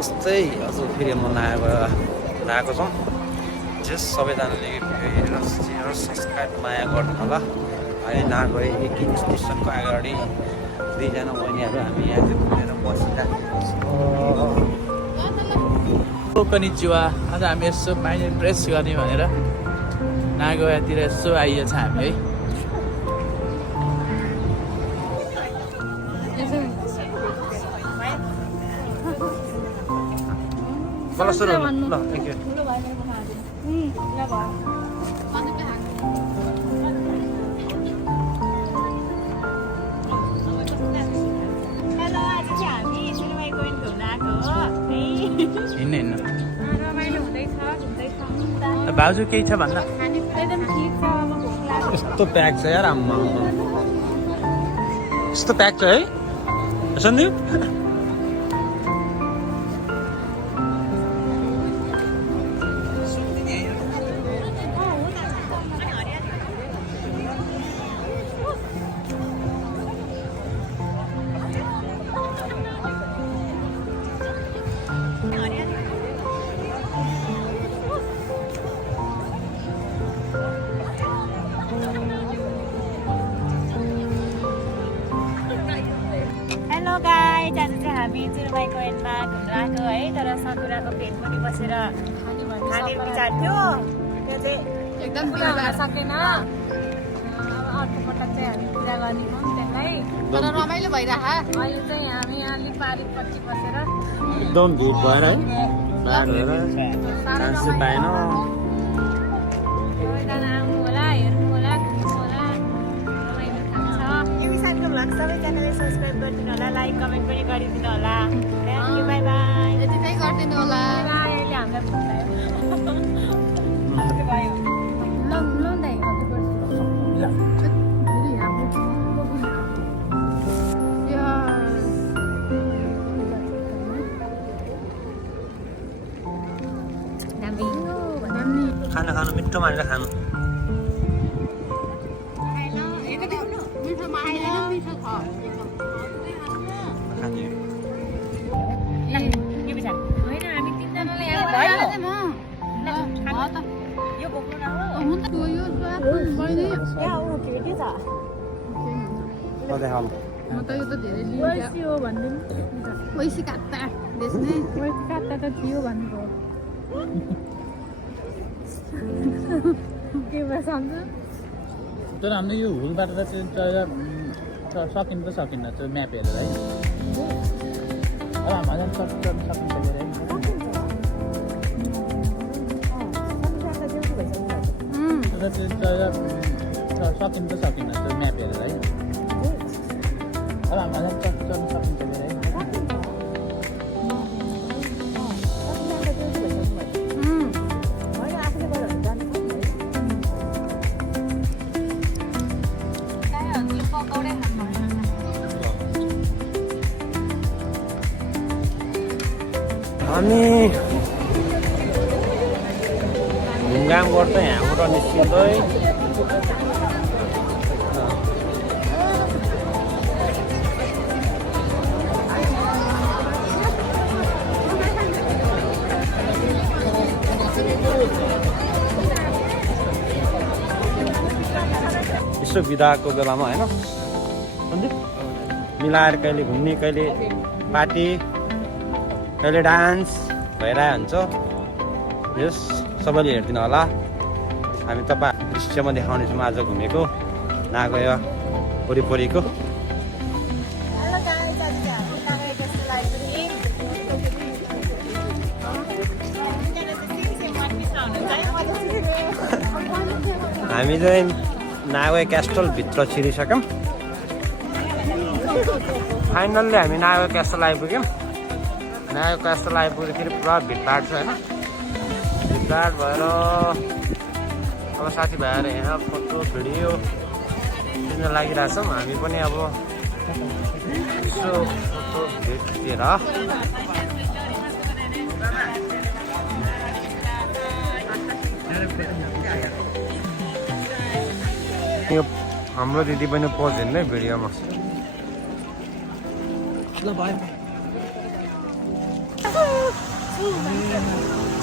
नमस्ते आज फेरि म नआएको छौँ जस सबैजनाले हेरेर सब्सक्राइब माया गर्नु होला अहिले नगए एक स्टेसनको अगाडि दुईजना बहिनीहरू हामी यहाँ चाहिँ घुमेर बसिरहेको छौँ। कनिचिवा आज हामी यसो माइन्ड फ्रेस गर्ने भनेर नागोयातिर यसो आइएछ हामी है। ल सुरु ल थ्याङ्क यू। भाउजू केही छ भन्दा यस्तो प्याक छ यार आम्मा यस्तो प्याक छ है सन्दीप। हेलो गाइस, आज चाहिँ हामी चिरुबाईको एन्डमा घुम्न आएको है। तर सकुराको भेट पनि बसेर खाने विचार थियो, त्यो चाहिँ एकदम पुरा हुन सकेन। अब अर्कोपल्ट चाहिँ हामी पूजा गर्ने छौँ त्यसलाई। तर रमाइलो भइरह। अहिले चाहिँ हामी यहाँ लिपालिपट्टि बसेर एकदम भिड भएर है पाएन। सबैजना आउनु होला, हेर्नु होला, घुम्नु होला, रमाइलो खान्छ। यो विषयको भ्लग सबैजनाले सब्सक्राइब गरिदिनु होला, लाइक कमेन्ट पनि गरिदिनु होला। Thank you, by by. यति चाहिँ गरिदिनु होला। बाई। अहिले हामीलाई भयो दाइ खाना खानु मिठो मानेर खानु। तर हामीले यो हुलबाट चाहिँ सकिनु त सकिन्न त्यो म्याप हेरेर है। अब हामीलाई सकिन्छ सकिनु त सकिन्न त्यो म्याप हेरेर है। अब हामीलाई सकिन्छ है। हामी घुमघाम गर्दै यहाँबाट निस्किँदै यसो बिदाको बेलामा होइन मिलाएर कहिले घुम्ने कहिले पार्टी कहिले डान्स भइरहेको हुन्छ। यस सबैले हेरिदिनु होला। हामी तपाईँ दृश्यमा देखाउनेछौँ आज घुमेको नागोया वरिपरिको। हामी चाहिँ नागोया क्यास्टल भित्र छिरिसक्यौँ। फाइनल्ली हामी नागोया क्यास्टल आइपुग्यौँ। नागोया क्यास्टल आइपुग्दाखेरि पुरा भिडभाड छ होइन। भिडभाड भएर अब साथीभाइहरू यहाँ फोटो भिडियो खिच्न लागिरहेछौँ। हामी पनि अब यसो फोटो खिचेर यो हाम्रो दिदी पनि पोज हेर्ने भिडियोमा। ल भयो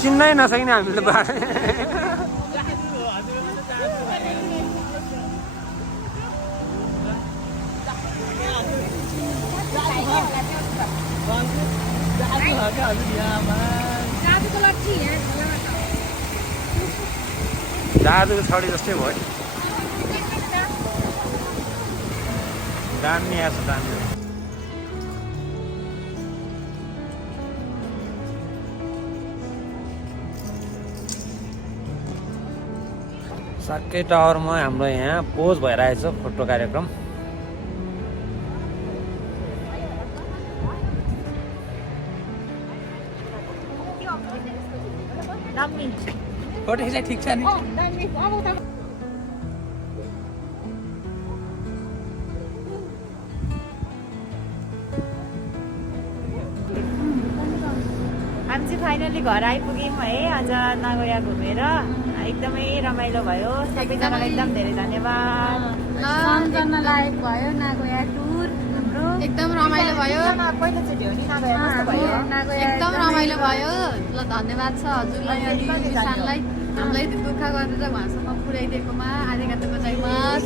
चिन्नै नसक्ने हामीले बाटो जादुको छडी जस्तै भयो दामी आएको छ दामी साक्कै टावरमा हाम्रो यहाँ पोज भइरहेछ फोटो कार्यक्रम फोटो खिचाइ ठिक छ नि हामी चाहिँ फाइनली घर आइपुग्यौँ है आज नागोया घुमेर एकदमै रमाइलो भयो सबैजनालाई एकदम धेरै धन्यवाद सम्झना लायक भयो नागोया टुर हाम्रो एकदम रमाइलो भयो पहिलोचोटि हो नि नागोया कस्तो भयो एकदम रमाइलो भयो ल धन्यवाद छ हजुरलाई अनि किसानलाई हामीलाई दुःख गरेर वहाँसम्म पुर्याइदिएकोमा आरिगातो गोजाइमास